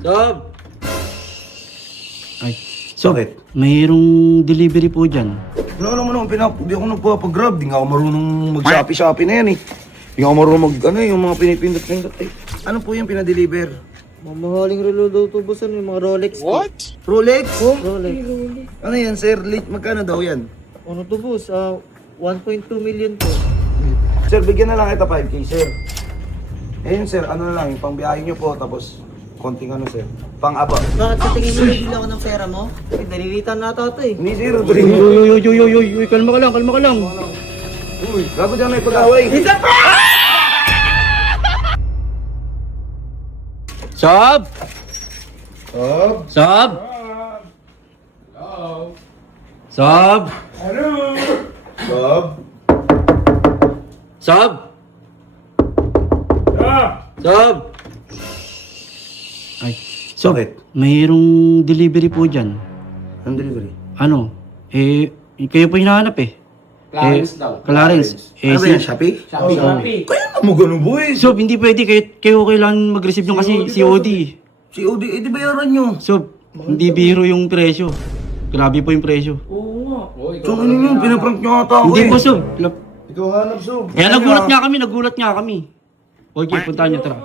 Sob! Ay, Sob, Bakit? mayroong delivery po dyan. Ano naman di ako nagpapagrab. Di nga ako marunong mag-shopee na yan eh. Di nga ako marunong yung mga pinipindot-pindot eh. Ano po yung pinadeliver? Mamahaling relo daw to boss, yung mga Rolex. What? Rolex? Rolex. Ano yan sir? Magkano daw yan? Ano to boss? 1.2 million po. Sir, bigyan na lang kita 5K sir. Ayun sir, ano na lang, yung pangbiyahe nyo po, tapos konting ano sir, pang-aba. Bakit sa tingin mo nabili ako ng pera mo? Eh, dalilitan na ata ito eh. Hindi sir, Uy, kalma ka lang. Uy, gago dyan may pag-away. Sob! Sob? Sob! Hello? Sob! Sob? Sob! Sob! Ay, Sob, Bakit? mayroong delivery po dyan. Anong delivery? Ano? Kayo po hinahanap eh. Clarence daw. Clarence. Ano ba yan, Shopee? Shopee. Kaya mo ganun boy. Sob, hindi pwede. Kayo kailangan mag-receive nyo kasi COD. COD, di bayaran nyo. Sob, hindi biro yung presyo. Grabe po yung presyo. So ano yun, pinaprank nyo ata ako Hindi eh. po, Sob. Ikaw hanap, Sob. Kaya nagulat nga kami. Okay, puntahan nyo, tara.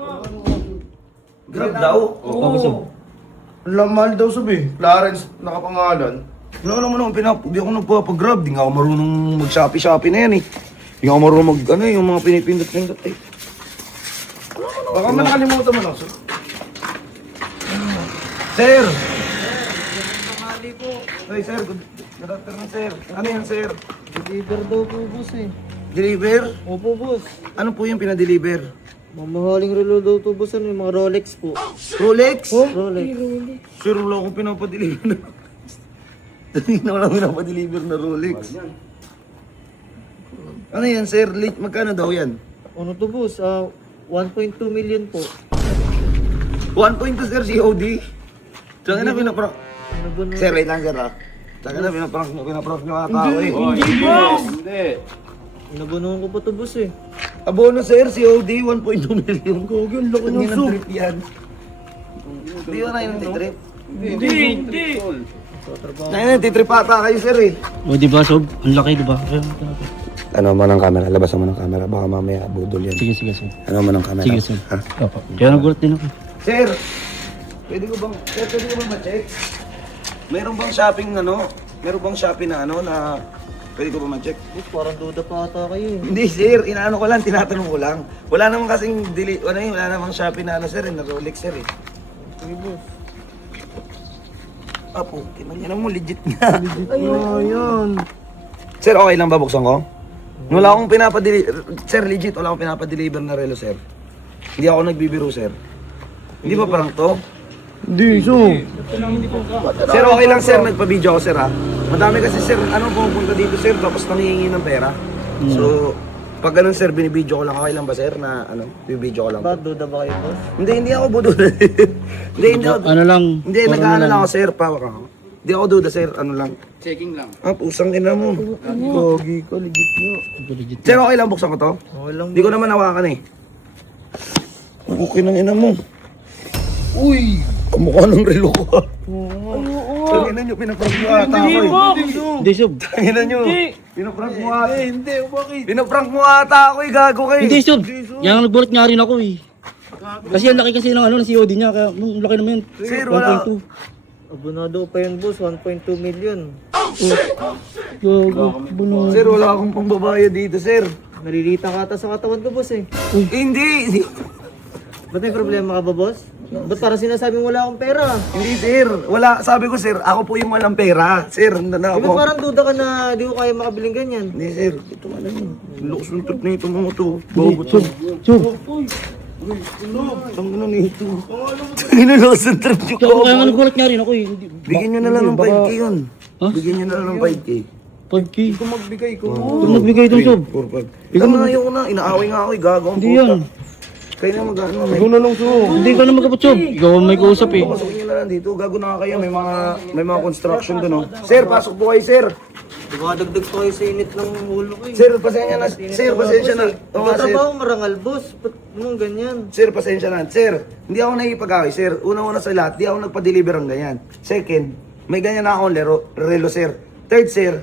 Grab daw? Okay, Sob. Mahal daw sabi, Clarence nakapangalan. Ano naman di ako nagpapagrab. Di nga ako marunong mag-shopee na yan eh. Di nga ako marunong yung mga pinipindot-pindot eh. Baka man nakalimutan mo lang. Sir! Tanghali po. Hey sir, good afternoon sir. Ano yan sir? Deliver daw po boss eh. Deliver? Opo boss. Ano po yung pinadeliver? Mamahaling relo daw to boss, yung mga Rolex po. Rolex? Rolex. Sir, wala akong pinapadeliver na wala akong pinapadeliver na Rolex. Ano yan sir? Magkano daw yan? Ano to boss? 1.2 million po. 1.2 sir, COD? Saka na pinaprank. Ano ba na? Sir, wait lang sir ha. Saka na pinaprank nyo ata ako eh. Hindi. Nabunuhan ko pa to boss eh. Abono sir, COD, 1.2 million. Gogo, ang laki ng Hindi soup. ng trip yan. Hindi ba kayo nagtitrip? Hindi. Ngayon, nagtitrip ata kayo sir eh. O, di ba, Sob? Ang laki, di ba? Ano man ang camera? Labasan mo ng camera. Baka mamaya budol yan. Sige, Sob. Ano man ang camera? Sige, Sob. Ha? Opo. Kaya nagulat din ako. Sir, pwede ko bang ma-check? Meron bang shopping Meron bang shopping na pwede ko ba ma-check? Boss, parang duda pa ata kayo eh. Hindi sir, inaano ko lang, tinatanong ko lang. Wala namang kasing wala namang shopping na sir, na Rolex sir eh. Sige boss. Apo, kinanya mo legit nga. Ayun. Sir, okay lang ba buksan ko? Wala akong sir, legit, wala akong pinapadeliver na relo sir. Hindi ako nagbibiro sir. Hindi ba parang to? Hindi, so. Sir, okay lang sir, nagpa-video ako sir ha. Madami kasi sir, pumunta dito sir, tapos nangihingi ng pera. So, pag ganun sir, binibidyo ko lang. Okay lang ba sir na bibidyo ko lang? Ba, duda ba kayo boss? Hindi ako bududa. hindi ako. Ano lang? Hindi, nag-ano lang ako sir, pawak ako. Hindi ako duda sir, ano lang. Checking lang. Pusang ina mo. Gogi ko, legit mo. Legit. Sir, okay lang buksan ko to? Okay lang. Hindi ko naman hawakan eh. Okay ng ina mo. Uy! Kamukha ng relo ko ha. Tanginan nyo, pinaprank mo ata ako eh. Hindi, Sob. Tanginan nyo. Pinaprank mo ata. Hindi, bakit? Pinaprank mo ata ako eh, gago kayo. Hindi, Sob. Kaya nagulat nga rin ako eh. Kasi ang laki kasi ng ng COD niya. Kaya ang laki naman yun. Sir, wala. 1.2. Abonado pa yun boss, 1.2 million. Gago. Buno. Sir, wala akong pambabayad dito, sir. Nalilita ka ata sa katawan ko boss eh. Hindi. Ba't may problema ka ba boss? Ba't parang sinasabing wala akong pera? Hindi, sir. Wala. Sabi ko, sir, ako po yung walang pera. Sir, na Di ba ako. parang duda ka na di ko kaya makabiling ganyan? Hindi, sir. Ito ano yun. Lukas ng trip na ito mga to. Bobo to. Sob. Ang ano nito. Ang lukas ng trip nyo. Kaya nga nagulat nga rin ako eh. Hindi- Bigyan nyo na lang ng 5K yun. Ha? Bigyan nyo na lang ng 5K. 5K. Kung magbigay ko. Kung nagbigay doon, Sob. 4-5. Ikaw na, ayoko na. Inaaway nga ako eh. Gago ang Hindi puta. yan. Kayo na mag-ano. Ikaw na lang, so. Hindi ka na magkapot, Sob. Ikaw ang may kausap eh. Pasukin nyo na lang dito. Gago na kayo. May mga construction doon, oh. Sir, pasok po kayo, sir. Dumadagdag pa kayo sa init ng ulo ko eh. Sir, pasensya na. Sir, pasensya na. Oo nga, sir. Nagtatrabaho marangal, boss. Ba't naman ganyan? Sir, pasensya na. Sir, hindi ako nakipag-away, sir. Una-una sa lahat, di ako nagpa-deliver ng ganyan. Second, may ganyan na akong relo, sir. Third, sir,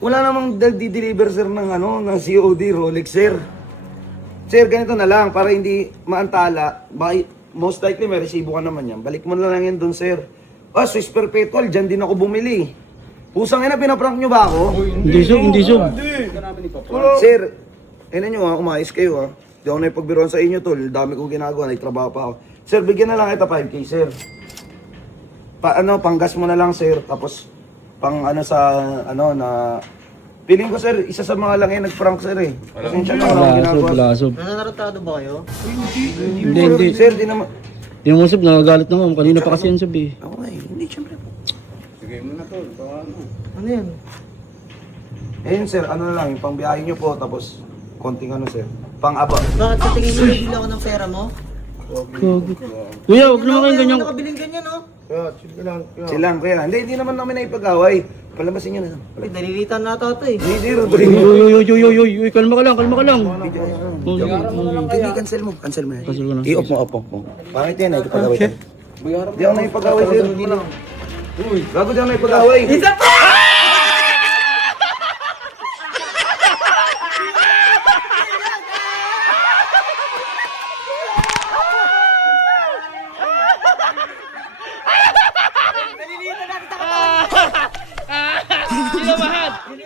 wala namang di-deliver, sir, ng COD, Rolex, sir. Sir, ganito na lang, para hindi maantala, most likely may resibo ka naman yan. Balik mo na lang yan doon, sir. Swiss Perpetual, dyan din ako bumili. Pusang ina, pinaprank nyo ba ako? Hindi sob, hindi sob. Sir, nyo umayos kayo Di ako na ipagbiruan sa inyo, tol. Dami kong ginagawa, nagtrabaho pa ako. Sir, bigyan na lang kita 5K, sir. Panggas mo na lang, sir. Tapos, Feeling ko, sir, isa sa mga lang yan nag-prank, sir, eh. Pasensya na wala akong ginagawa. Wala sob. Nananarantado ba kayo? Hindi. Sir, di naman. Hindi mo sob, nagagalit na mo. Kanina pa kasi yan sob eh. Ako hindi, syempre. Sige mo na to. Ano yan? Ayun, sir, na lang, yung pangbiyahe nyo po, tapos konting sir. Pang-aba. Bakit sa tingin mo nabili ako ng pera mo? Kuya, huwag naman kayong ganyan. Nakabiling ganyan, oh. Chill ka lang. Silang, kaya. Hindi naman namin naipag-away. Palabasin nyo na. Uy, nalilitan na ito eh. Hindi, zero. Uy, kalma ka lang, kalma ka lang. Hindi, cancel mo. Cancel mo yan. Cancel ko na. I-off mo. Bakit yan, naipag-away tayo? Di ako naipag-away, sir. Bago di ako naipag-away. Isa pa!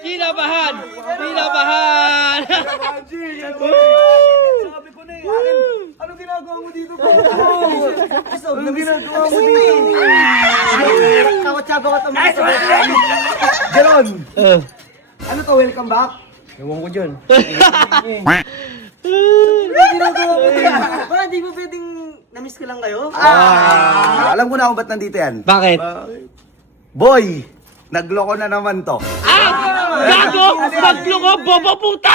Kinabahan! Sabi ko na eh, ano ginagawa mo dito po? Ano ginagawa mo dito? Tawat-sabaw ka tumulong sa Jeron! Ano to, welcome back? Ewan ko dyan. ginagawa mo din. Ba, di ba pwedeng na-miss ko lang kayo? Alam ko na kung ba't nandito yan. Bakit? Boy! Nagloko na naman to. Gago! Magloko! Bobo puta!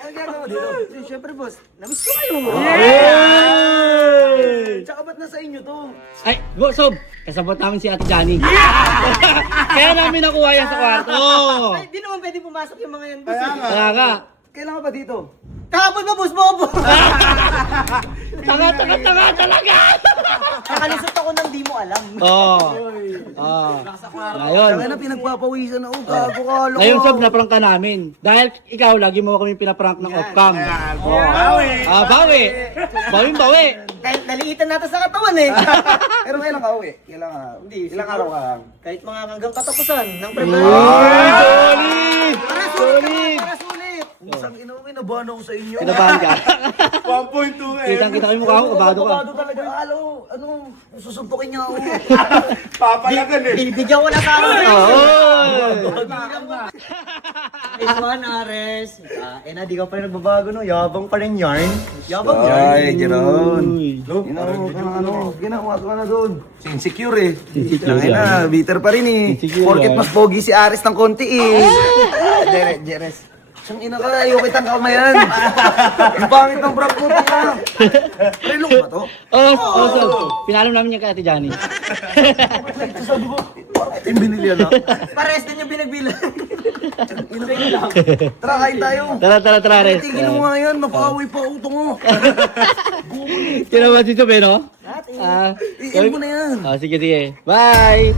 Ano ginagawa mo dito? Siyempre, boss, na-miss ko kayo. Tsaka ba't nasa inyo to? Ay, Sob! Kasabot namin si Ate Johnny. Kaya namin nakuha yan sa kwarto. Ay, di naman pwede pumasok yung mga yan, boss. Kaya nga. Kailan ka ba dito? Kahapon ba, boss, bobo? Tanga talaga! Nakalusot ako nang di mo alam. Ngayon. Kaya na pinagpapawisan ako. Gago ka. Ngayon, Sob, naprank ka namin. Dahil ikaw, lagi mo kami pinaprank ng off-cam. Bawi! Bawi! Dahil naliitan natin sa katawan eh. Pero kailan ka uwi? Ilang araw ka lang? Kahit mga hanggang katapusan ng February. Solid! Para sulit! Para sulit! Isang inuwi, nabahan ako sa inyo. Kinabahan ka? 1.2 Kitang-kita ko yung mukha ko, kabado ka. Kabado talaga. Susuntukin niya ako. Papalagan eh. Bibigyan ko na sa akin. Nice one, Ares. Di ka pa rin nagbabago, no? Yabang pa rin yarn. Yabang Ay, Jeron. Uy. Ginawa ko na doon. Insecure eh. Insecure Ay yan. na, bitter pa rin eh. Insecure Porket yan. mas pogi si Ares ng konti eh. Jeres. Siyang ina ka, ayaw kitang kamayan. Ang pangit ng brap mo, tina. Relong ba to? Sob. Pinalam namin niya kay Ate Johnny. Sabi ko, bakit yung binili na? Pares din yung binagbilang. Tara, kain tayo. Tara, Res. Tigil mo nga yan, mapakaway pa uto mo. Kinabahan si Sob, eh, no? Iin mo na yan. Sige. Bye!